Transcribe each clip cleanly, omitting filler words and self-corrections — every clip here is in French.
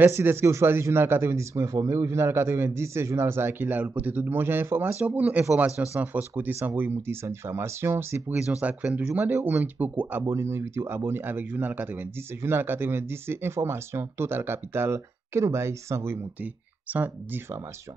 Merci d'être que vous choisissez Journal 90 pour informer. Ou Journal 90, c'est journal ça qui là, pour tout le monde, j'ai information pour nous. Information sans fausse côté, sans voyer mouti, sans diffamation. C'est pour raison ça que fait toujours demander ou même qui peut abonner, nous inviter ou abonner avec Journal 90. Journal 90, c'est information totale capitale que nous baille sans voyer mouti, sans diffamation.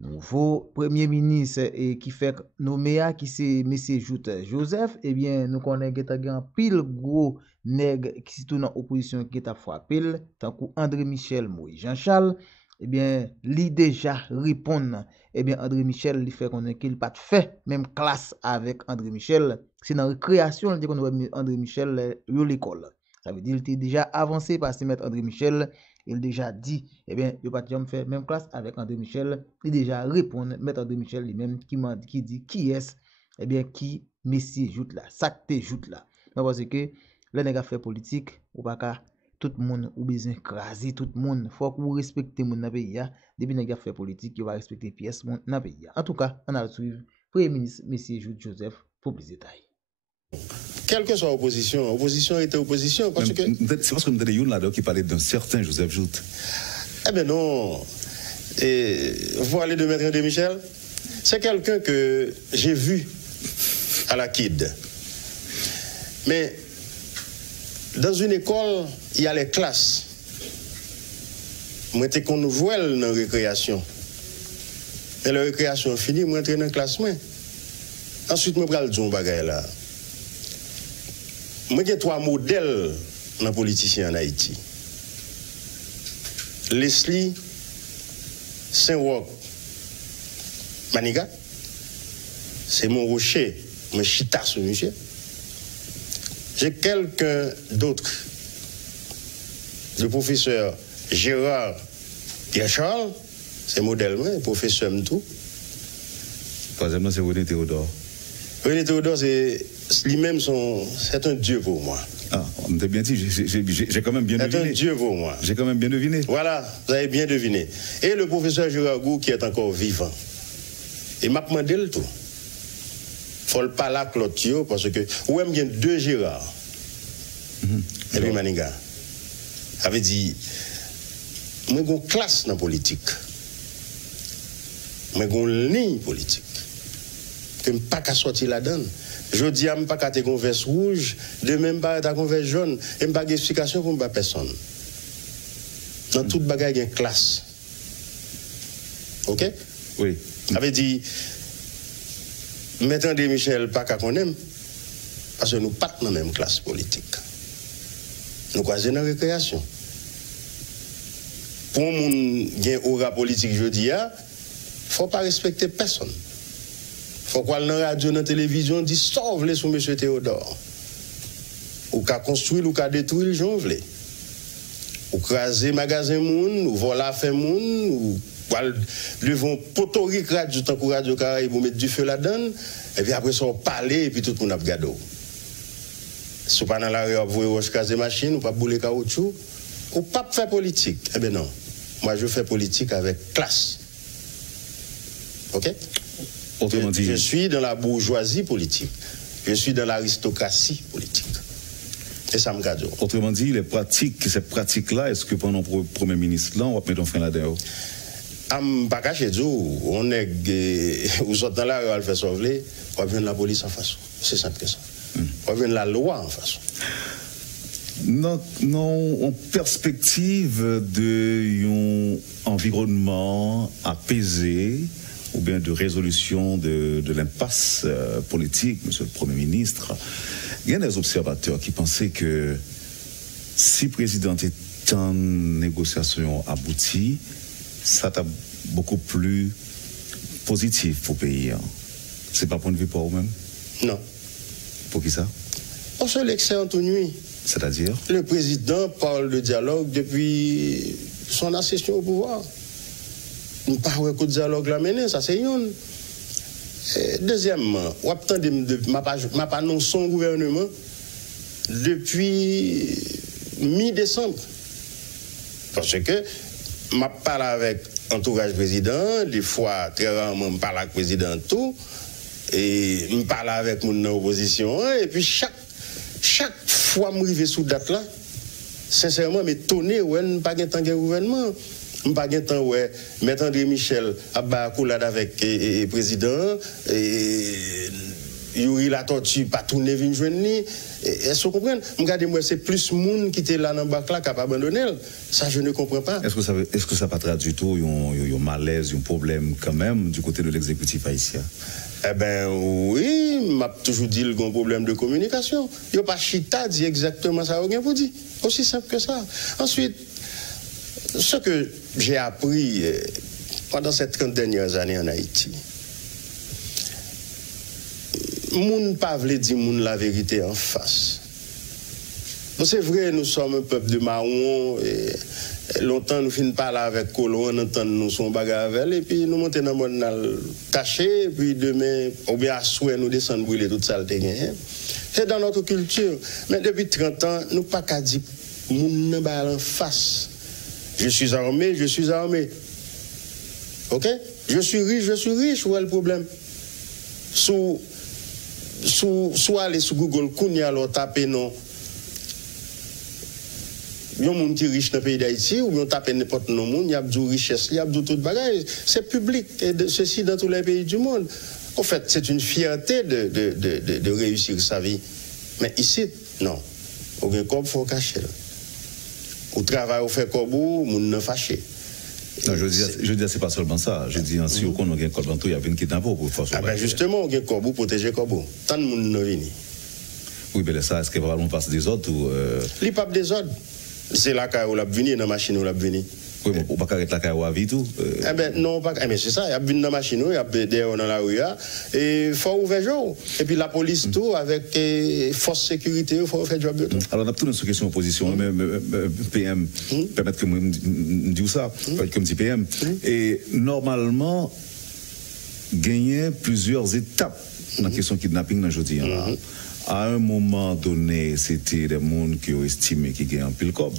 Nouveau premier ministre qui fait nommé qui c'est monsieur Joute Joseph, eh bien nous connaissons que un pile gros nèg qui est dans opposition qui t'a frappé tant que André Michel Moïse Jean-Charles, eh bien lui déjà répond, eh bien André Michel lui fait connaître qu'il pas fait même classe avec André Michel, c'est dans récréation dit qu'on André Michel yo l'école. Ça veut dire qu'il était déjà avancé par se mettre André Michel. Il déjà dit, eh bien, il pas jamais fait même classe avec André Michel. Il déjà répond, maître André Michel lui-même qui dit qui est, eh bien, qui Messie joute là, ça te joute là. Parce que le nèg a fait politique, ou pas qu'à tout le monde ou besoin craser tout le monde. Faut que vous respectez mon dans pays là. Depuis nèg a fait politique, il va respecter pièce mon dans pays là. En tout cas, on a suivre Premier ministre Messie Joute Joseph pour plus de détails. Quelle que soit opposition était opposition. Parce que... C'est parce que nous avons là qui parlait d'un certain Joseph Joute. Eh bien non. Et vous parlez de Maître André Michel, c'est quelqu'un que j'ai vu à la KID. Mais dans une école, il y a les classes. Moi, j'étais qu'on nous voit dans la récréation. Et la récréation finie, moi, j'étais dans la classe. Ensuite, je vais dire un bagage là. Moi, j'ai 3 modèles dans les politiciens en Haïti. Leslie Saint-Roch Maniga, c'est mon rocher, mon chita sur monsieur. J'ai quelqu'un d'autre, le professeur Gérard Pierre-Charles, c'est modèle, le professeur Mtou. Troisièmement, c'est René Théodore. René Théodore, c'est lui-même, c'est un dieu pour moi. Ah, on t'a bien dit, j'ai quand même bien deviné. C'est un dieu pour moi. J'ai quand même bien deviné. Voilà, vous avez bien deviné. Et le professeur Gérard Gou qui est encore vivant. Il m'a demandé le tout. Il faut le parler à Clotio parce que, ou même il y a 2 Gérard. Et puis Maniga. Avait dit, moi j'ai une classe dans la politique. Moi j'ai une ligne politique. Que je ne peux pas sortir là-dedans. Je dis à ne pas qu'à te veste rouge, de même pas ta veste jaune, et pas d'explication pour personne. Dans toute bagaille, il y a une classe. OK? Oui. Avait dit, Maître André Michel, pas qu'à qu'on aime, parce que nous pas dans la même classe politique. Nous croisons dans la récréation. Pour mon gain aura politique, je dis, il ne faut pas respecter personne. Faut qu'on dans la radio, dans la télévision, dit sauve-les sous M. Théodore. Ou qu'à construire, ou qu'à détruire, j'en veux. Ou craser magasin moun, ou voler fait moun, ou devant potorique radio, tant que radio Caraïbe, ou mettre du feu là-dedans, et puis après ça, on parle, et puis tout le monde a regardé. Si pas dans la rue, vous voyez, craser machine, ou pas bouler caoutchouc, ou pas faire politique. Eh bien non. Moi, je fais politique avec classe. OK? Autrement dit, je suis dans la bourgeoisie politique. Je suis dans l'aristocratie politique. Et ça me garde. Autrement dit, ces pratiques-là, est-ce que pendant le Premier ministre, là, on va mettre un frein là-dedans? Pas caché du on est ou sortent dans la rue, on fait sauver, on vient de la police en façon. C'est simple que ça. On vient de la loi en façon. Non, en perspective d'un environnement apaisé, ou bien de résolution de l'impasse politique, monsieur le Premier ministre, il y a des observateurs qui pensaient que si le président est en négociation aboutie, ça t'a beaucoup plus positif pour le pays. C'est pas point de vue pour vous-même? Non. Pour qui ça? Parce que l'excès en toute nuit. C'est-à-dire? Le président parle de dialogue depuis son accession au pouvoir. Nous ne parlons pas de dialogue la mener, ça c'est une. Deuxièmement, on attend ma pas non son gouvernement depuis mi-décembre. Parce que je parle avec l'entourage président, des fois très rarement je parle avec le président tout, et je parle avec mon opposition, et puis chaque fois que je arrive sous date là, sincèrement, m'étonné, ouais, nous pas temps de gouvernement. Nous pas temps, ouais, mettre André Michel à Bakoulade avec le président, Yuri la tortue, pas tourner, venir joindre. Est-ce que vous comprenez? Regardez-moi, c'est plus monde qui était là dans le bac là qui a pas abandonné. Ça, je ne comprends pas. Est-ce que ça pas traduit tout un malaise, un problème quand même du côté de l'exécutif haïtien? Eh bien, oui, m'a toujours dit qu'il y a un problème de communication. Il n'y a pas chita dit exactement ça, rien pour dire. Aussi simple que ça. Ensuite, ce que j'ai appris pendant ces 30 dernières années en Haïti, moun pas veut dire moun la vérité en face. C'est vrai, nous sommes un peuple de marron et longtemps nous finissons pas là avec Colon, on entend nous son bagarre avec et puis nous montons dans le monde caché, et puis demain, ou bien à souhait, nous descendons brûler toute ça. C'est dans notre culture. Mais depuis 30 ans, nous pas qu'à dire moun nan ba en face. Je suis armé, je suis armé. OK? Je suis riche, où est le problème? Soit aller sur Google, Kounia, alors taper non. Il y a des gens qui sont riches dans le pays d'Haïti, ou bien taper n'importe quel monde, il y a des richesses, il y a des tout bagages. C'est public, et ceci dans tous les pays du monde. En fait, c'est une fierté de réussir sa vie. Mais ici, non. Au corps, il faut cacher. Au travail, on fait corps, on n'est fâché. Non, je dis, c'est pas seulement ça. Je dis, si on a un corps, il y a une kidnapping pour faire ça. Ah ben justement, on a un corps pour protéger corps. Tant de monde n'est venu. Oui, mais ça, est-ce qu'il va passer des ordres ou. Les papes des ordres. C'est là qu'on a venu, dans la machine, on a venu. Oui, mais on ne peut pas arrêter la caille à vie tout. Eh ben non, pas. Eh ben c'est ça, il y a venu dans la machine, il y a derrière dans la rue, et il faut ouvrir jour. Et puis la police, tout, avec force sécurité, il faut faire le job de tout. Alors, on a tout dans cette question opposition, mais PM, permettre que moi me dise ça, comme dit PM. Et normalement, gagner plusieurs étapes dans la question kidnapping dans aujourd'hui. À un moment donné, c'était des gens qui ont estimé qu'ils gagnent un pile cob.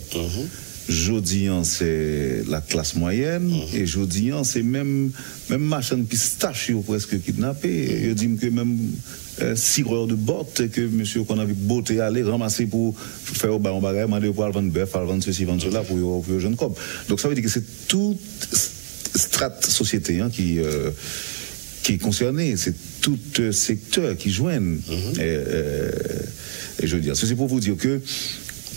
Jodi, c'est la classe moyenne, et jodi, c'est même machin pistache presque kidnappé. Je dis que même 6 heures de botte que monsieur qu'on a vu botter aller ramasser pour faire un bagage, demander pour vendre bœuf, vendre ceci, vendre cela pour le jeune cop. Donc ça veut dire que c'est toute strate société qui est concernée, c'est tout secteur qui joignent. Et je veux dire, ceci pour vous dire que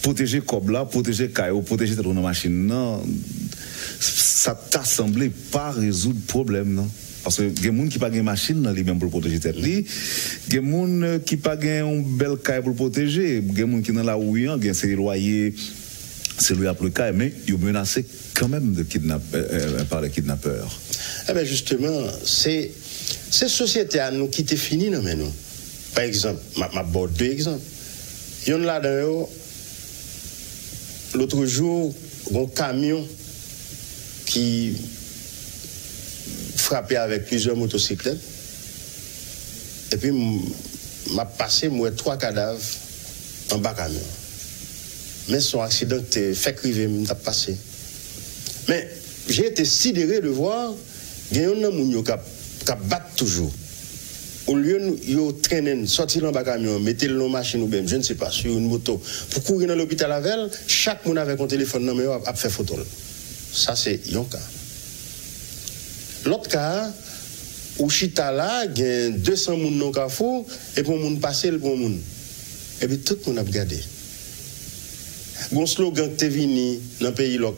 protéger Kobla, protéger Kayo, protéger la machine, non, ça t'a semblé pas résoudre le problème, non? Parce que il y a des gens qui n'ont pas de machine lui-même pour protéger tête. Il y a des gens qui n'ont pas une belle caille pour protéger. Il y a des gens qui sont dans la rue, c'est loyer, c'est loyer pour le caille, mais ils sont menacés quand même par les kidnappeurs. Eh bien justement, c'est ces sociétés à nous qui étaient finies, non mais nous. Par exemple, ma bord 2 exemples. Il y en a là-dedans. L'autre jour, un camion qui frappait avec plusieurs motocyclettes. Et puis, m'a passé, moi, 3 cadavres en bas camion. Mais son accident fait criver, m'a passé. Mais j'ai été sidéré de voir qu'il y a un homme qui bat toujours. Au lieu de traîner, sortir en bas camion, mettre le machine ou bien, je ne sais pas, sur une moto, pour courir dans l'hôpital avec, chaque monde avec un téléphone dans a fait photo. Ça, c'est un cas. L'autre cas, où Chita là, il y a 200 personnes dans le carrefour, et pour monde passer, le bon monde. Et puis tout le monde a regardé. Bon slogan qui est venu dans le pays là,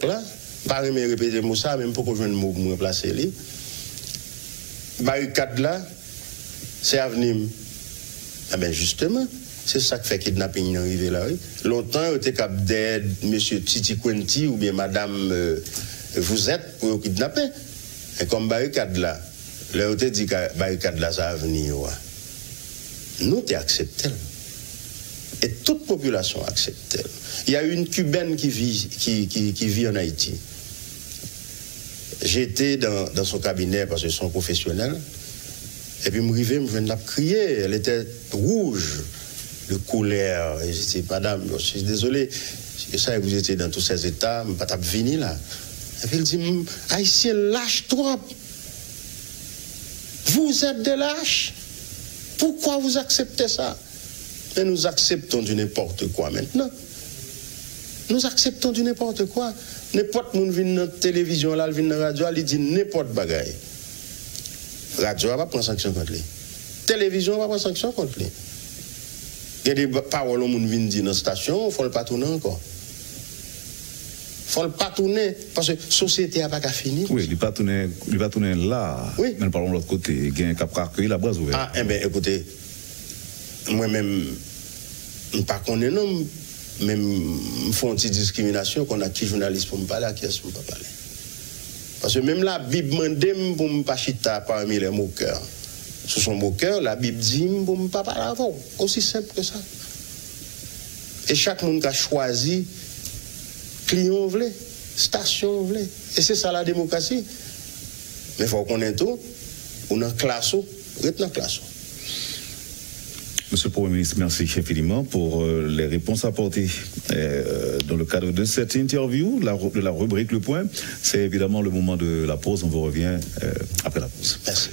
pas de répéter ça, même pour que je ne me remplacer. Barricade là, c'est avenir. Ah ben justement, c'est ça qui fait kidnapping est arrivé là. Oui. Longtemps, on était capable d'aider M. Titi Quenti ou bien Madame vous êtes pour kidnapper. Et comme barricade là, là on te dit que barricade là, ça va venir. Ouais. Nous, t'es accepté. Et toute population accepte. Il y a une Cubaine qui vit en Haïti. J'étais dans son cabinet parce que son professionnel. Et puis, je viens de crier. Elle était rouge de couleur. Et je dis, madame, je suis désolé. Je sais que vous étiez dans tous ces états, je ne peux pas venir là. Et puis, elle dit, Haïtien lâche trop. Vous êtes des lâches. Pourquoi vous acceptez ça? Et nous acceptons du n'importe quoi maintenant. Nous acceptons du n'importe quoi. N'importe qui vient dans la télévision, là, vient dans la radio, il dit n'importe bagaille. Radio va pas prendre sanction contre lui. Télévision va pas prendre sanction contre lui. Il y a des paroles que nous viennent dire dans la station, il faut le pas tourner encore. Il faut le pas tourner parce que la société n'a pas qu'à finir. Oui, il ne va pas tourner là. Oui. Mais parlons de l'autre côté. Il y a un cap accueilli la base ouverte. Ah, eh bien, écoutez, moi-même, je ne sais pas qu'on est non, même je fais une petite discrimination qu'on a qui journaliste pour me parler, à qui est-ce pour me parler. Parce que même la Bible m'a pour me pas chita parmi les moqueurs. Sous son moqueur, la Bible dit pour me pas parler avant. Aussi simple que ça. Et chaque monde qui a choisi, client voulait, station voulait. Et c'est ça la démocratie. Mais il faut qu'on ait tout, on a classe, on est dans classe. Monsieur le Premier ministre, merci infiniment pour les réponses apportées dans le cadre de cette interview, de la rubrique Le Point. C'est évidemment le moment de la pause. On vous revient après la pause. Merci.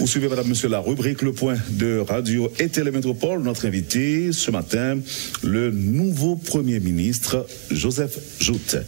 Vous suivez, madame, monsieur, la rubrique Le Point de Radio et Télémétropole. Notre invité ce matin, le nouveau Premier ministre, Joseph Jout.